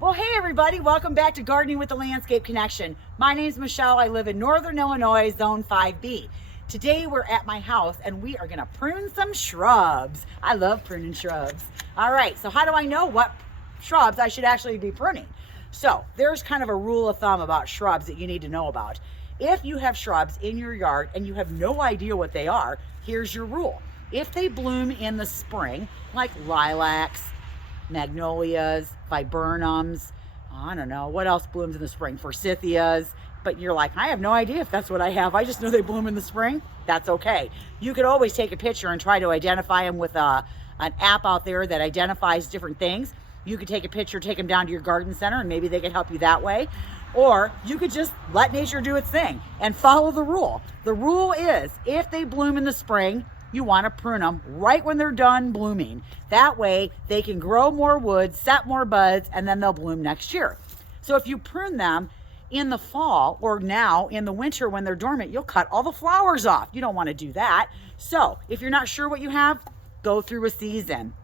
Well, hey everybody, welcome back to Gardening with the Landscape Connection. My name is Michelle. I live in Northern Illinois, Zone 5B. Today we're at my house and we are gonna prune some shrubs. I love pruning shrubs. All right, so how do I know what shrubs I should actually be pruning? So there's kind of a rule of thumb about shrubs that you need to know about. If you have shrubs in your yard and you have no idea what they are, here's your rule. If they bloom in the spring, like lilacs, magnolias, viburnums, I don't know, what else blooms in the spring? Forsythias, but you're like, I have no idea if that's what I have. I just know they bloom in the spring. That's okay. You could always take a picture and try to identify them with an app out there that identifies different things. You could take a picture, take them down to your garden center, and maybe they could help you that way. Or you could just let nature do its thing and follow the rule. The rule is if they bloom in the spring, you want to prune them right when they're done blooming. That way they can grow more wood, set more buds, and then they'll bloom next year. So if you prune them in the fall or now in the winter when they're dormant, you'll cut all the flowers off. You don't want to do that. So if you're not sure what you have, go through a season.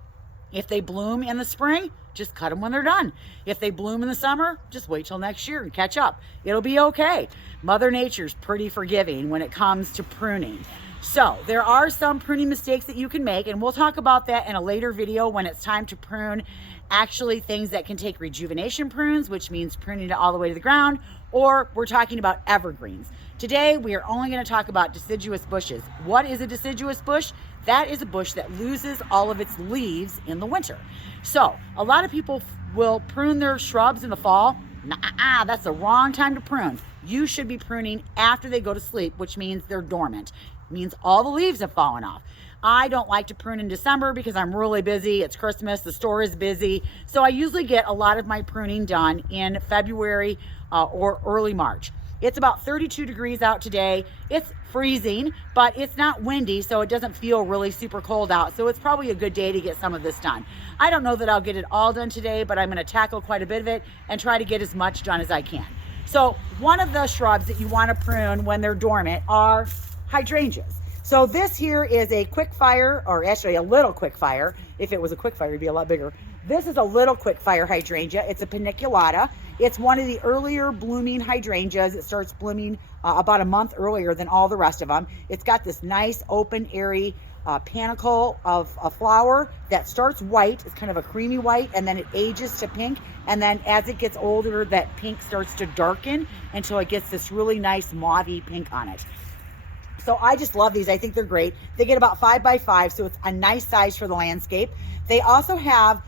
If they bloom in the spring, just cut them when they're done. If they bloom in the summer, just wait till next year and catch up. It'll be okay. Mother Nature's pretty forgiving when it comes to pruning. So there are some pruning mistakes that you can make, and we'll talk about that in a later video when it's time to prune actually things that can take rejuvenation prunes, which means pruning it all the way to the ground, or we're talking about evergreens. Today, we are only going to talk about deciduous bushes. What is a deciduous bush? That is a bush that loses all of its leaves in the winter. So a lot of people will prune their shrubs in the fall. Nah, that's the wrong time to prune. You should be pruning after they go to sleep, which means they're dormant. Means all the leaves have fallen off. I don't like to prune in December because I'm really busy. It's Christmas, the store is busy. So I usually get a lot of my pruning done in February or early March. It's about 32 degrees out today. It's freezing, but it's not windy, so it doesn't feel really super cold out. So it's probably a good day to get some of this done. I don't know that I'll get it all done today, but I'm gonna tackle quite a bit of it and try to get as much done as I can. So one of the shrubs that you wanna prune when they're dormant are hydrangeas. So this here is a quick fire, or actually a little quick fire. If it was a quick fire, it'd be a lot bigger. This is a little quick fire hydrangea. It's a paniculata. It's one of the earlier blooming hydrangeas. It starts blooming about a month earlier than all the rest of them. It's got this nice open, airy panicle of a flower that starts white. It's kind of a creamy white, and then it ages to pink. And then as it gets older, that pink starts to darken until it gets this really nice mauvey pink on it. So I just love these. I think they're great. They get about 5 by 5, so it's a nice size for the landscape. They also have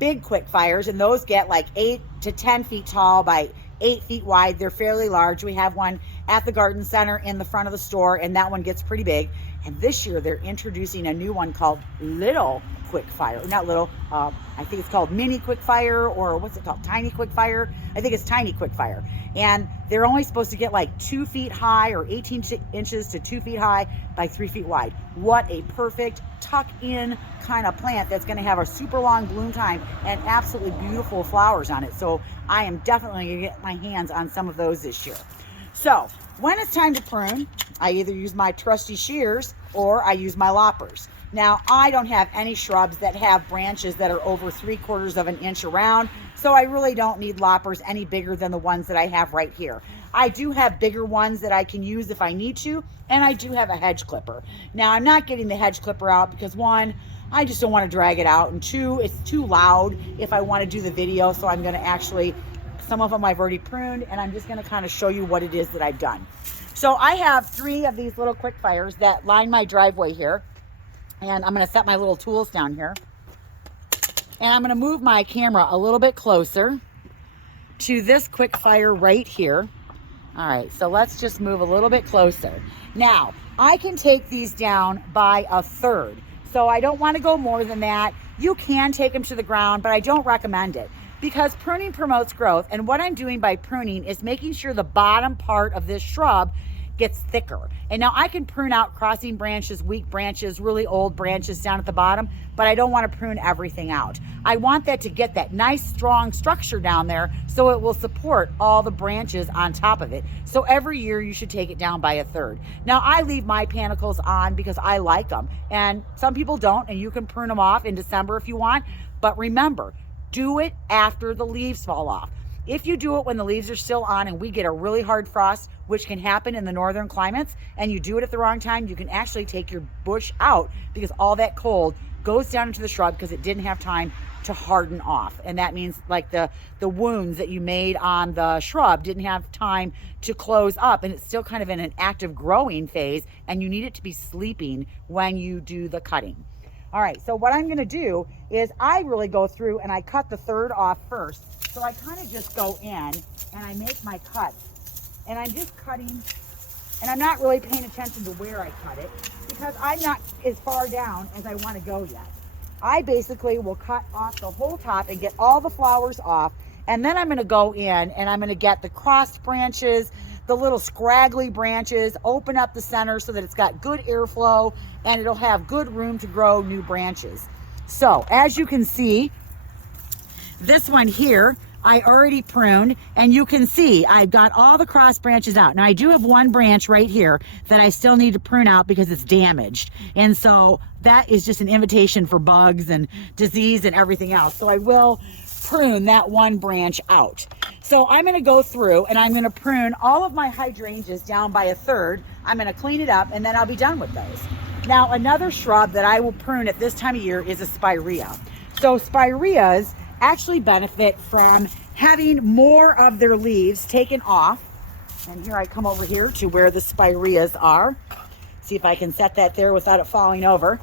big quick fires, and those get like 8 to 10 feet tall by 8 feet wide. They're fairly large. We have one at the garden center in the front of the store, and that one gets pretty big. And this year they're introducing a new one called Little Quick Fire. Not little, I think it's called Mini Quick Fire, or what's it called? Tiny Quick Fire. I think it's Tiny Quick Fire. And they're only supposed to get like 2 feet high, or 18 inches to 2 feet high by 3 feet wide. What a perfect tuck in kind of plant that's going to have a super long bloom time and absolutely beautiful flowers on it. So I am definitely going to get my hands on some of those this year. So when it's time to prune, I either use my trusty shears or I use my loppers. Now, I don't have any shrubs that have branches that are over 3/4 of an inch around, so I really don't need loppers any bigger than the ones that I have right here. I do have bigger ones that I can use if I need to, and I do have a hedge clipper. Now, I'm not getting the hedge clipper out because one, I just don't want to drag it out, and two, it's too loud if I want to do the video, so I'm going to actually, some of them I've already pruned, and I'm just going to kind of show you what it is that I've done. So I have 3 of these little quick fires that line my driveway here. And I'm going to set my little tools down here. And I'm going to move my camera a little bit closer to this quick fire right here. All right, so let's just move a little bit closer. Now, I can take these down by 1/3. So I don't want to go more than that. You can take them to the ground, but I don't recommend it because pruning promotes growth. And what I'm doing by pruning is making sure the bottom part of this shrub gets thicker. And now I can prune out crossing branches, weak branches, really old branches down at the bottom, but I don't want to prune everything out. I want that to get that nice strong structure down there so it will support all the branches on top of it. So every year you should take it down by 1/3. Now I leave my panicles on because I like them, and some people don't, and you can prune them off in December if you want. But remember, Do it after the leaves fall off. If you do it when the leaves are still on and we get a really hard frost, which can happen in the northern climates, and you do it at the wrong time, you can actually take your bush out because all that cold goes down into the shrub because it didn't have time to harden off. And that means like the wounds that you made on the shrub didn't have time to close up, and it's still kind of in an active growing phase, and you need it to be sleeping when you do the cutting. All right, so what I'm gonna do is I really go through and I cut the third off first. So I kind of just go in and I make my cuts, and I'm just cutting, and I'm not really paying attention to where I cut it because I'm not as far down as I want to go yet. I basically will cut off the whole top and get all the flowers off, and then I'm going to go in and I'm going to get the crossed branches, the little scraggly branches, open up the center so that it's got good airflow and it'll have good room to grow new branches. So as you can see, this one here, I already pruned, and you can see I've got all the cross branches out. Now I do have one branch right here that I still need to prune out because it's damaged. And so that is just an invitation for bugs and disease and everything else. So I will prune that one branch out. So I'm gonna go through and I'm gonna prune all of my hydrangeas down by a third. I'm gonna clean it up and then I'll be done with those. Now another shrub that I will prune at this time of year is a spirea. So spireas actually benefit from having more of their leaves taken off. And here I come over here to where the spireas are. See if I can set that there without it falling over.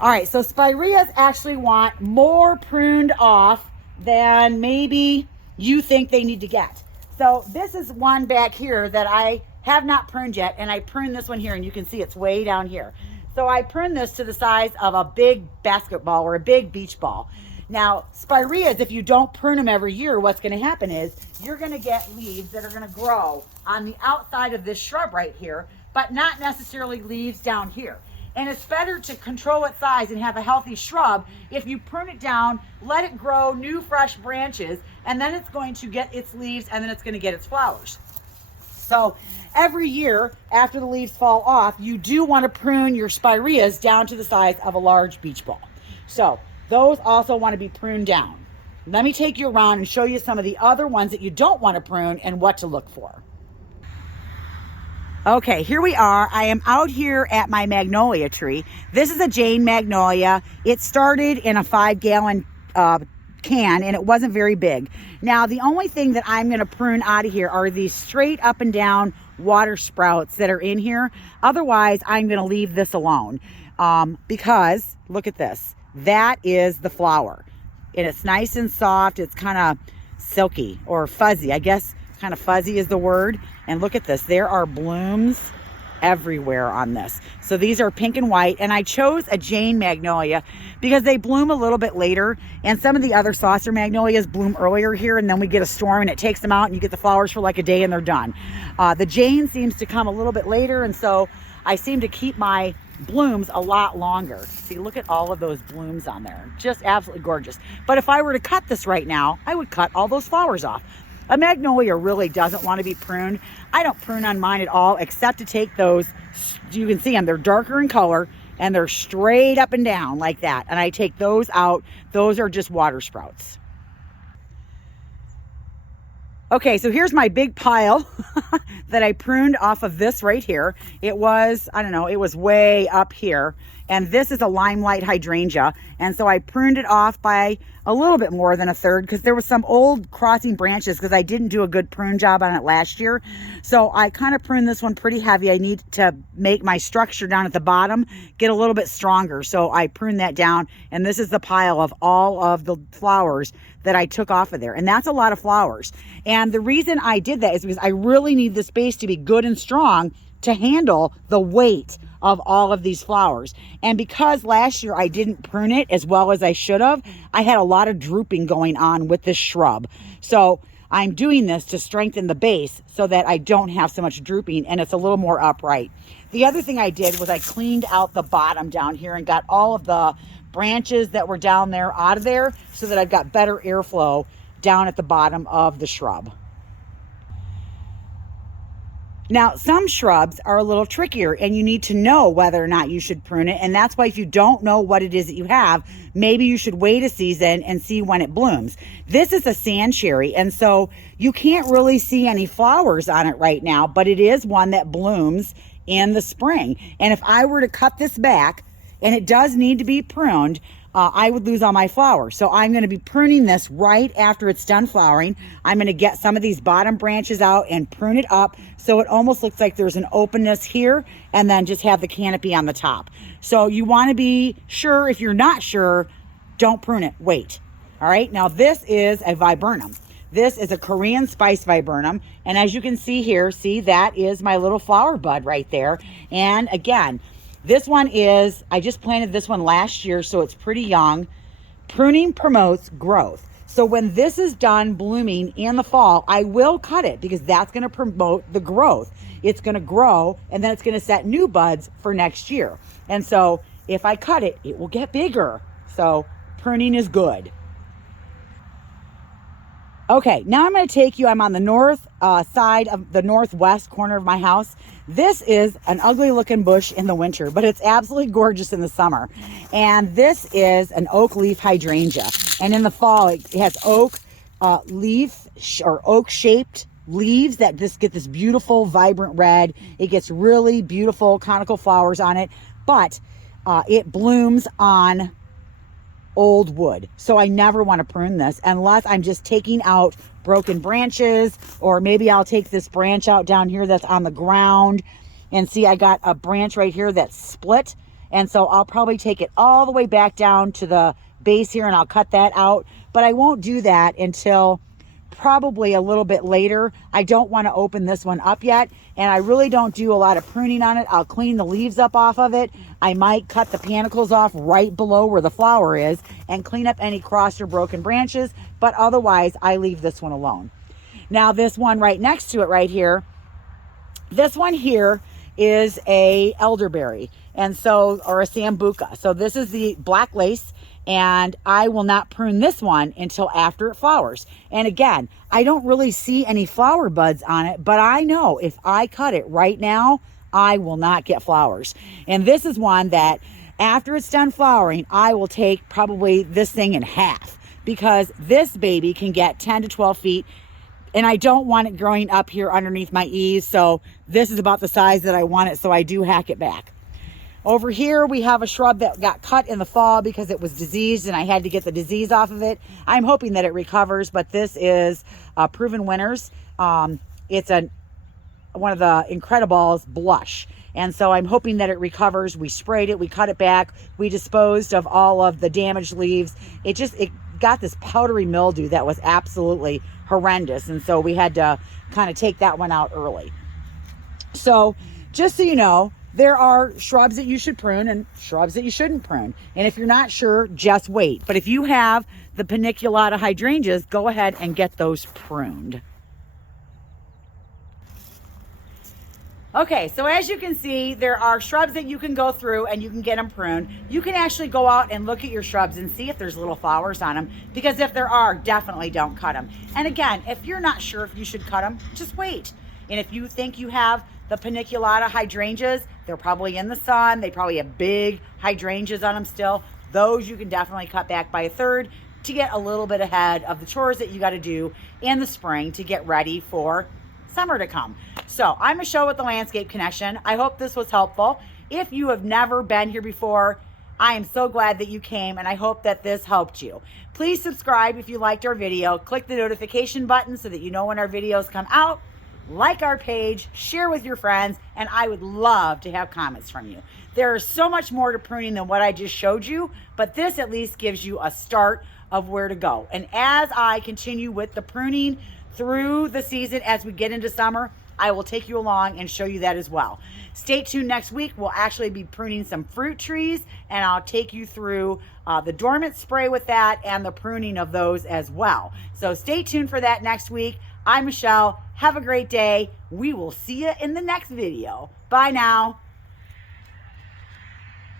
All right, so spireas actually want more pruned off than maybe you think they need to get. So this is one back here that I have not pruned yet, and I pruned this one here, and you can see it's way down here. So I pruned this to the size of a big basketball or a big beach ball. Now, spireas, if you don't prune them every year, what's going to happen is you're going to get leaves that are going to grow on the outside of this shrub right here, but not necessarily leaves down here. And it's better to control its size and have a healthy shrub if you prune it down, let it grow new fresh branches, and then it's going to get its leaves, and then it's going to get its flowers. So every year after the leaves fall off, you do want to prune your spireas down to the size of a large beach ball. So those also want to be pruned down. Let me take you around and show you some of the other ones that you don't want to prune and what to look for. Okay, here we are. I am out here at my magnolia tree. This is a Jane magnolia. It started in a 5-gallon can, and it wasn't very big. Now, the only thing that I'm going to prune out of here are these straight up and down water sprouts that are in here. Otherwise, I'm going to leave this alone because look at this. That is the flower, and it's nice and soft. It's kind of silky or fuzzy. I guess kind of fuzzy is the word. And look at this. There are blooms everywhere on this. So these are pink and white, and I chose a Jane magnolia because they bloom a little bit later, and some of the other saucer magnolias bloom earlier here, and then we get a storm and it takes them out and you get the flowers for like a day and they're done. The Jane seems to come a little bit later, and so I seem to keep my blooms a lot longer. See, look at all of those blooms on there. Just absolutely gorgeous. But if I were to cut this right now, I would cut all those flowers off. A magnolia really doesn't want to be pruned. I don't prune on mine at all, except to take those, you can see them, they're darker in color and they're straight up and down like that. And I take those out. Those are just water sprouts. Okay, so here's my big pile that I pruned off of this right here. It was, I don't know, it was way up here. And this is a limelight hydrangea. And so I pruned it off by a little bit more than a third because there was some old crossing branches because I didn't do a good prune job on it last year. So I kind of pruned this one pretty heavy. I need to make my structure down at the bottom get a little bit stronger. So I pruned that down, and this is the pile of all of the flowers that I took off of there. And that's a lot of flowers. And the reason I did that is because I really need the space to be good and strong to handle the weight of all of these flowers. And because last year I didn't prune it as well as I should have, I had a lot of drooping going on with this shrub. So I'm doing this to strengthen the base so that I don't have so much drooping and it's a little more upright. The other thing I did was I cleaned out the bottom down here and got all of the branches that were down there out of there so that I've got better airflow down at the bottom of the shrub. Now, some shrubs are a little trickier and you need to know whether or not you should prune it. And that's why if you don't know what it is that you have, maybe you should wait a season and see when it blooms. This is a sand cherry, and so you can't really see any flowers on it right now, but it is one that blooms in the spring. And if I were to cut this back, and it does need to be pruned, I would lose all my flowers. So I'm going to be pruning this right after it's done flowering. I'm going to get some of these bottom branches out and prune it up so it almost looks like there's an openness here, and then just have the canopy on the top. So you want to be sure. If you're not sure, don't prune it. Wait. All right. Now this is a viburnum. This is a Korean spice viburnum. And as you can see here, see, that is my little flower bud right there. And again, this one is, I just planted this one last year, so it's pretty young. Pruning promotes growth. So when this is done blooming in the fall, I will cut it because that's going to promote the growth. It's going to grow, and then it's going to set new buds for next year. And so if I cut it, it will get bigger. So pruning is good. Okay, now I'm going to take you, I'm on the north side of the northwest corner of my house. This is an ugly looking bush in the winter, but it's absolutely gorgeous in the summer. And this is an oak leaf hydrangea. And in the fall, it has oak leaf or oak shaped leaves that just get this beautiful, vibrant red. It gets really beautiful conical flowers on it, but it blooms on old wood. So I never want to prune this unless I'm just taking out broken branches, or maybe I'll take this branch out down here that's on the ground, and see, I got a branch right here that's split, and so I'll probably take it all the way back down to the base here and I'll cut that out. But I won't do that until probably a little bit later. I don't want to open this one up yet, and I really don't do a lot of pruning on it. I'll clean the leaves up off of it. I might cut the panicles off right below where the flower is and clean up any crossed or broken branches, but otherwise I leave this one alone. Now this one right next to it right here, this one here is a elderberry, and so, or a sambuca. So this is the black lace, and I will not prune this one until after it flowers. And again, I don't really see any flower buds on it, but I know if I cut it right now, I will not get flowers. And this is one that after it's done flowering, I will take probably this thing in half, because this baby can get 10 to 12 feet, and I don't want it growing up here underneath my eaves. So this is about the size that I want it, so I do hack it back. Over here, we have a shrub that got cut in the fall because it was diseased and I had to get the disease off of it. I'm hoping that it recovers, but this is Proven Winners. It's one of the Incredibles blush. And so I'm hoping that it recovers. We sprayed it, we cut it back, we disposed of all of the damaged leaves. It got this powdery mildew that was absolutely horrendous. And so we had to kind of take that one out early. So just so you know, there are shrubs that you should prune and shrubs that you shouldn't prune. And if you're not sure, just wait. But if you have the paniculata hydrangeas, go ahead and get those pruned. Okay, so as you can see, there are shrubs that you can go through and you can get them pruned. You can actually go out and look at your shrubs and see if there's little flowers on them, because if there are, definitely don't cut them. And again, if you're not sure if you should cut them, just wait. And if you think you have the paniculata hydrangeas, they're probably in the sun, they probably have big hydrangeas on them still, those you can definitely cut back by a third to get a little bit ahead of the chores that you got to do in the spring to get ready for summer to come. So I'm Michelle with the Landscape Connection. I hope this was helpful. If you have never been here before, I am so glad that you came, and I hope that this helped you. Please subscribe if you liked our video. Click the notification button so that you know when our videos come out. Like our page, share with your friends, and I would love to have comments from you. There is so much more to pruning than what I just showed you, but this at least gives you a start of where to go. And as I continue with the pruning through the season, as we get into summer, I will take you along and show you that as well. Stay tuned. Next week, we'll actually be pruning some fruit trees, and I'll take you through the Dormant spray with that and the pruning of those as well. So stay tuned for that next week. I'm Michelle. Have a great day. We will see you in the next video. Bye now.